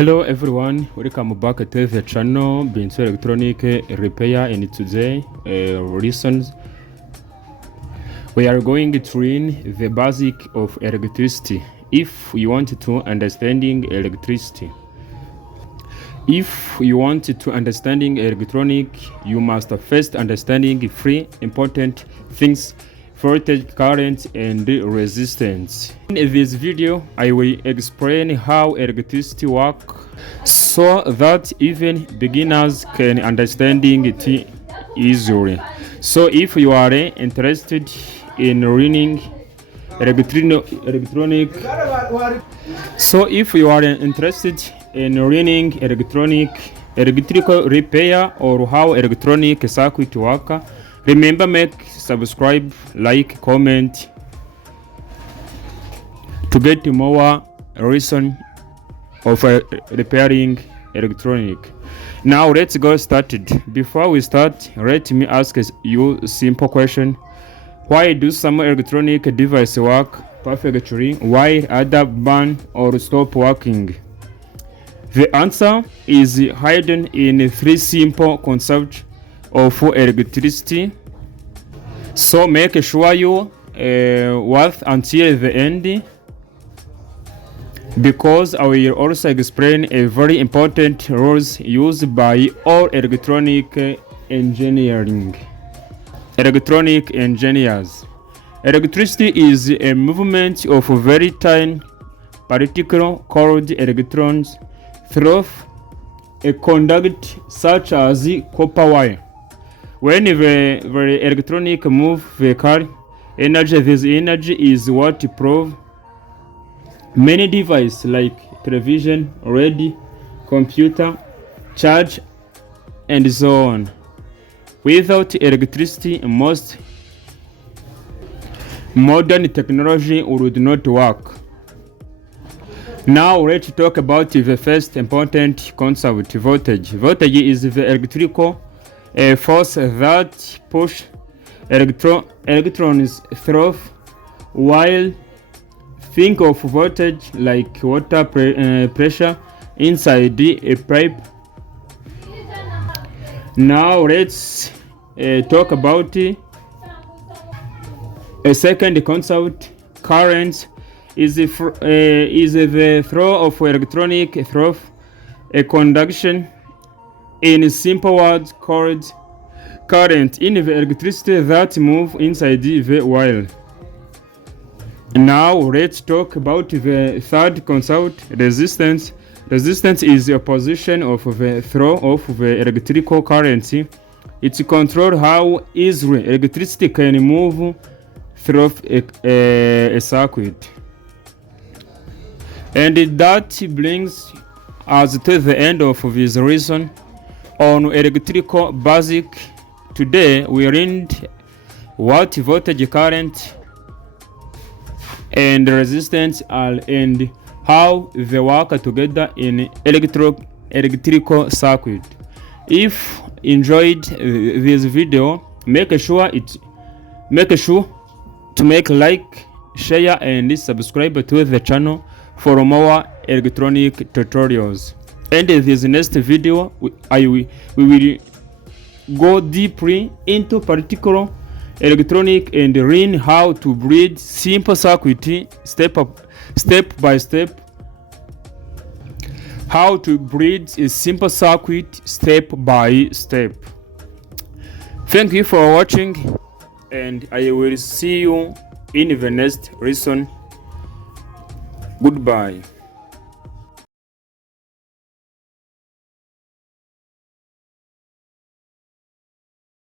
Hello everyone, welcome back to the channel Bintu Electronic Repair, and today lessons we are going to learn the basic of electricity. If you want to understanding electricity, if you want to understanding electronic, you must first understanding three important things: voltage, current, and resistance. In this video, I will explain how electricity works so that even beginners can understanding it easily. So if you are interested in learning electronic, electrical repair or how electronic circuit work, remember make subscribe, like, comment to get more reason of repairing electronic. Now let's go started. Before we start, let me ask you a simple question: why do some electronic devices work perfectly while other burn or stop working? The answer is hidden in three simple concepts of electricity. So make sure you watch until the end, because I will also explain a very important rules used by all electronic engineers. Electricity is a movement of very tiny particles called electrons through a conduct such as copper wire. When the electronic move the car energy, this energy is what proves many devices like television, radio, computer, charge, and so on. Without electricity, most modern technology would not work. Now let's talk about the first important concept: voltage. Voltage is the electrical force that push electrons through wire. Think of voltage like water pressure inside a pipe. Now let's talk about a second concept: current is the flow of electronic through a conduction. In simple words, called current in the electricity that move inside the wire. Now let's talk about the third concept: resistance. Resistance is the opposition of the flow of the electrical current. It controls how easily electricity can move through a circuit. And that brings us to the end of this lesson on electrical basic. Today we learned what voltage, current, and resistance are and how they work together in electrical circuit. If enjoyed this video, make sure to make like, share, and subscribe to the channel for more electronic tutorials. And in this next video, we will go deeply into particular electronic and learn how to build simple circuit step by step. How to build a simple circuit step by step. Thank you for watching, and I will see you in the next lesson. Goodbye.